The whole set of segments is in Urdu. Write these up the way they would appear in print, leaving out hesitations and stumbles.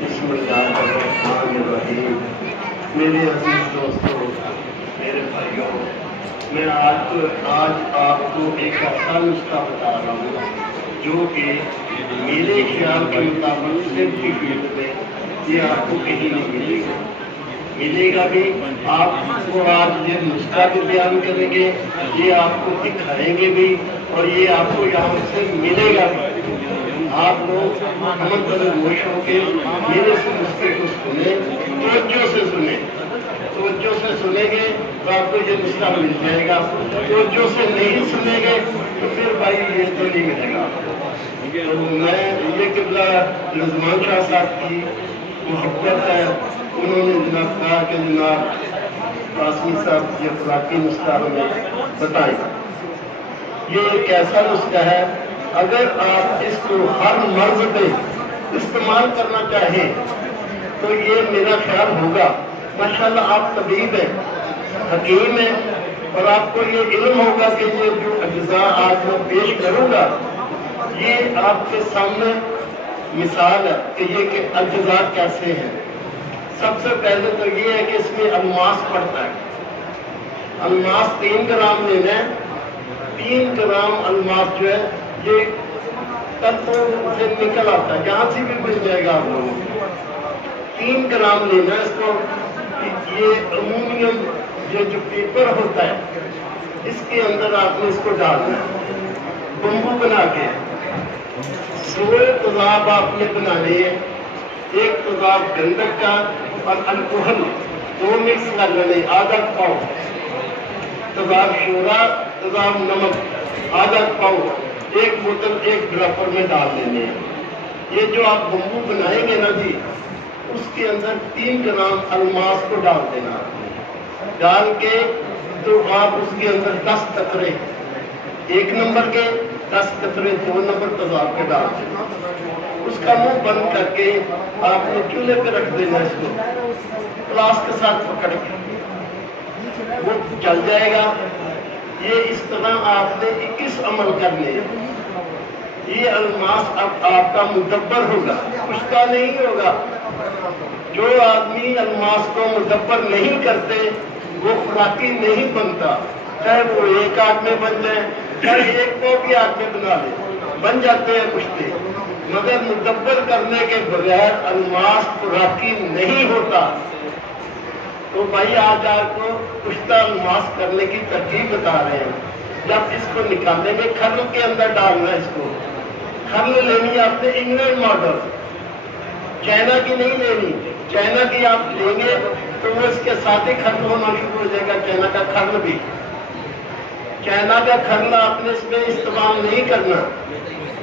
Bismillahirrahmanirrahim. میرے عزیز دوستوں، میرے بھائیوں، میں آج آپ کو ایک ایسا نسخہ بتا رہا ہوں جو کہ میرے خیال کے مطابق صرف کی فیلڈ میں یہ آپ کو کہیں نہیں ملے گا بھی. آپ کو آج یہ نسخہ بھی بیان کریں گے، یہ آپ کو دکھائیں گے بھی، اور یہ آپ کو یہاں سے ملے گا بھی. آپ لوگ عمل پر ہوش ہو کے میرے سے نسخے کو سنیں، توجہ سے سنیں گے تو آپ کو یہ نسخہ مل جائے گا. توجہ سے نہیں سنیں گے تو پھر بھائی یہ تو نہیں ملے گا. تو میں یہ قبلہ رضوان شاہ صاحب کی محبت ہے، انہوں نے جناب کہا کہ جناب قاسمی صاحب یہ اخلاقی نسخہ ہمیں بتائیں. یہ ایک ایسا نسخہ ہے، اگر آپ اس کو ہر مرض پہ استعمال کرنا چاہیں تو یہ میرا خیال ہوگا. ماشاءاللہ آپ طبیب ہیں، حکیم ہیں، اور آپ کو یہ علم ہوگا کہ یہ جو اجزاء آج میں پیش کروں گا یہ آپ کے سامنے مثال ہے کہ یہ کہ اجزاء کیسے ہیں. سب سے پہلے تو یہ ہے کہ اس میں الماس پڑتا ہے. الماس 3 گرام لینا ہے. 3 گرام الماس جو ہے یہ تتوں سے نکل آتا ہے، جہاں سے بھی مل جائے گا آپ لوگوں کو. 3 گرام لینا ہے اس کو. یہ امونیم جو پیپر ہوتا ہے اس کے اندر آپ نے اس کو ڈالنا ہے، بمبو بنا کے. 2 تیزاب آپ نے بنانے ہیں، ایک تیزاب گندک کا اور الکوہل 2 مکس کر لینے، آدھا پاؤ. تیزاب شورا، تیزاب نمک آدھا پاؤ، 1 بوتل 1 ڈراپر میں ڈال دینے ہیں. یہ جو آپ بمبو بنائیں گے نا جی، اس کے اندر 3 گرام الماس کو ڈال دینا. ڈال کے تو آپ اس کے اندر 10 قطرے 1 نمبر کے، 10 قطرے 2 نمبر تیزاب کے ڈال دینا. اس کا منہ بند کر کے آپ نے چولہے پہ رکھ دینا. اس کو پلاس کے ساتھ پکڑ کے وہ چل جائے گا. یہ اس طرح آپ نے 21 عمل کرنے. یہ الماس اب آپ کا مدبر ہوگا، اس کا نہیں ہوگا. جو آدمی الماس کو مدبر نہیں کرتے وہ خوراکی نہیں بنتا. چاہے وہ 1 آدھ میں بن جائے، چاہے 1 کو بھی آدھ میں بنا لے، بن جاتے ہیں کشتے. مگر مدبر کرنے کے بغیر الماس خوراکی نہیں ہوتا. تو بھائی آج آپ کو کشتہ الماس کرنے کی ترکیب بتا رہے ہیں. جب اس کو نکالنے میں کھرل کے اندر ڈالنا ہے. اس کو کھرل لینی آپ نے انگلینڈ ماڈل، چائنا کی نہیں لینی. چائنا کی آپ لیں گے تو وہ اس کے ساتھ ہی کھرل ہونا شروع ہو جائے گا. چائنا کا کھرل بھی، چائنا کا کھرل آپ نے اس میں استعمال نہیں کرنا،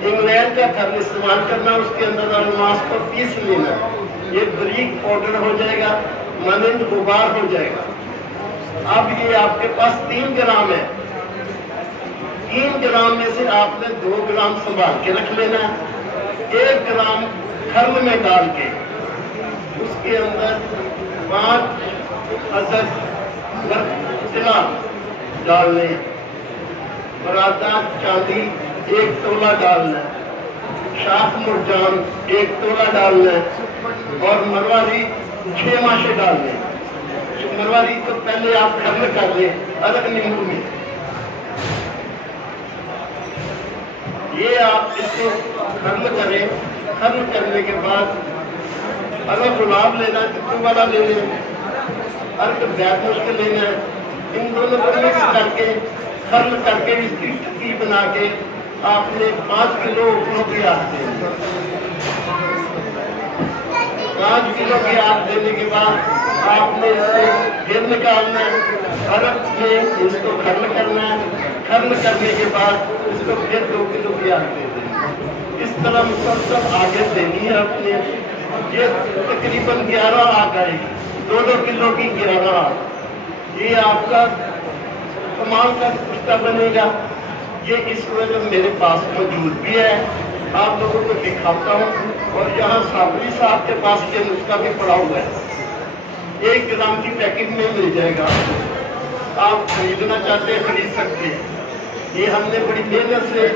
انگلینڈ کا کھرل استعمال کرنا. اس کے اندر الماس کو پیس لینا، یہ بریک پاؤڈر ہو جائے گا، مانند غبار ہو جائے گا. اب یہ آپ کے پاس 3 گرام ہے. 3 گرام میں سے آپ نے 2 گرام سنبھال کے رکھ لینا ہے. 1 گرام کھرل میں ڈال کے اس کے اندر 5 عدد طلا ڈالنے. براتا چاندی 1 تولہ ڈالنا ہے. شاخ مرجان 1 تولہ ڈالنا ہے. اور مرواری 6 ماشے ڈالنے. مرواری تو پہلے آپ کھرل کر لیں ادرک نیمبو میں. یہ آپ اس کو کھرل کریں. کھرل کرنے کے بعد ارک گلاب لینا، چکو والا لے لیں، ارک بیت مشک لینا ہے. ان دونوں کو مکس کر کے کھرل کر کے اس کی ٹکی بنا کے آپ نے 5 کلو اپنوں کی آگ دینی. 5 کلو کی آگ دینے کے بعد آپ نے اس کو پھر نکالنا ہے. ارک میں اس کو کھرل کرنا ہے. کھرل کرنے کے بعد اس کو پھر 2 کلو کی آگ دے دیں. اس طرح مسلسل آگے دینی ہے آپ نے. یہ تقریباً 11 آگ آئے گی، 2 کلو کی 11 آگ. یہ آپ کا کمال کا کشتہ بنے گا. یہ اس وجہ میرے پاس موجود بھی ہے، آپ لوگوں کو دکھاتا ہوں. اور یہاں صابری صاحب کے پاس یہ نسخہ بھی پڑا ہوا ہے. 1 گرام کی پیکٹ میں مل جائے گا. آپ خریدنا چاہتے ہیں خرید سکتے ہیں. یہ ہم نے بڑی محنت سے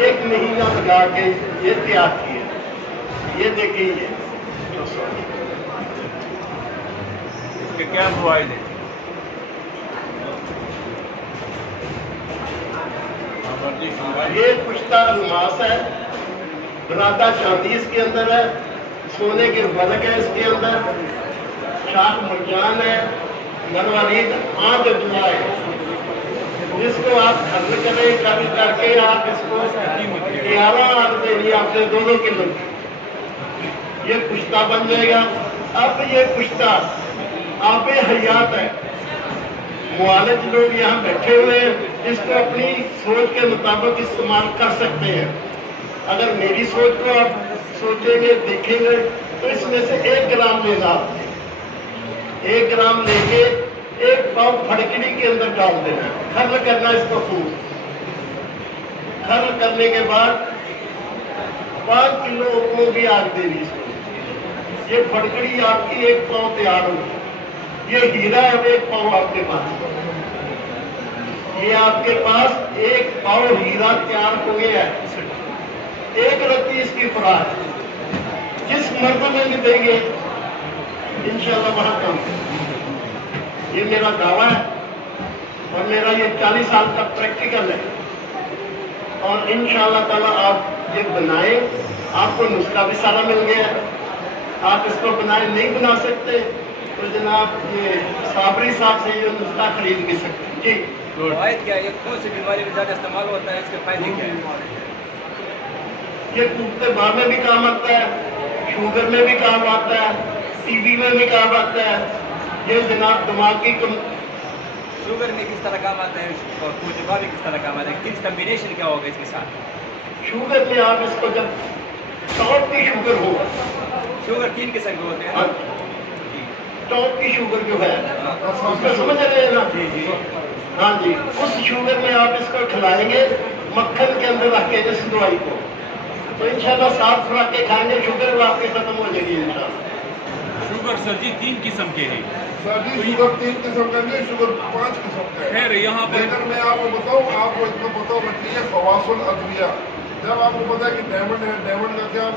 1 مہینہ لگا کے یہ تیار کی ہے. یہ دیکھیں یہ کیا فوائد ہے؟ یہ کشتہ الماس ہے، براتا چاندی اس کے اندر ہے، سونے کے ورق ہے اس کے اندر، شاخ مرجان ہے، مروارید آنکھ دعا ہے. جس کو آپ حل کریں کر کے آپ اس کو 11 آنکھ دینی آپ نے 2 کلو یہ کشتہ بن جائے گا. اب یہ کشتہ آب حیات ہے. معالج لوگ یہاں بیٹھے ہوئے ہیں، اس کو اپنی سوچ کے مطابق استعمال کر سکتے ہیں. اگر میری سوچ کو آپ سوچیں گے دیکھیں گے تو اس میں سے 1 گرام لینا، 1 گرام لے کے 1 پاؤ پھڑکڑی کے اندر ڈال دینا، کھرل کرنا اس کو خوب. کھرل کرنے کے بعد 5 کلو کو بھی آگ دینی اس کو. یہ پھڑکڑی آپ کی 1 پاؤ تیار ہوگی. یہ ہیرا ہے 1 پاؤ آپ کے پاس. یہ آپ کے پاس 1 پاؤ ہیرا تیار ہو گیا ہے. 1 رتی اس کی خوراک جس مرد میں بھی دیں گے انشاءاللہ وہاں کام. یہ میرا دعویٰ ہے اور میرا یہ 40 سال کا پریکٹیکل ہے. اور انشاءاللہ تعالیٰ آپ یہ بنائیں. آپ کو نسخہ بھی سارا مل گیا ہے. آپ اس کو بنائیں نہیں بنا سکتے تو جناب یہ صابری صاحب سے یہ نسخہ خرید بھی سکتے ہیں. جی فوائد کیا ہے؟ یہ کون سی بیماری میں زیادہ استعمال ہوتا ہے؟ اس کے فائدے کیا ہیں؟ یہ کوفتے بار میں بھی کام آتا ہے، شوگر میں بھی کام آتا ہے، ٹی بی میں بھی کام آتا ہے. یہ جناب دماغ کی شوگر میں کس طرح کام آتا ہے اور کوجبا بھی کس طرح کام آتا ہے؟ کس کمبینیشن کیا ہوگا اس کے ساتھ؟ شوگر میں آپ اس کو جب ٹاپ کی شوگر ہو، شوگر 3 قسم کے ہوتے ہیں. ٹاپ کی شوگر جو ہے اس کو سمجھ رہے ہیں نا؟ ہاں جی. اس شوگر میں آپ اس کو کھلائیں گے مکھن کے اندر رکھ کے اس دوائی کو، تو انشاءاللہ 7 خوراک کے کھائیں گے شوگر وہ آپ کے ختم ہو جائے گی انشاءاللہ. شوگر سر جی 3 قسم کے ہیں. سر جی شوگر 3 قسم کا نہیں، شوگر 5 قسم کا ہے. خیر یہاں پر لیکن میں آپ کو بتاؤں، آپ کو اتنا پتہ رکھیے خواص الادویہ. جب آپ کو پتا ہے کہ ڈائمنڈ ہے، ڈائمنڈ کا کیا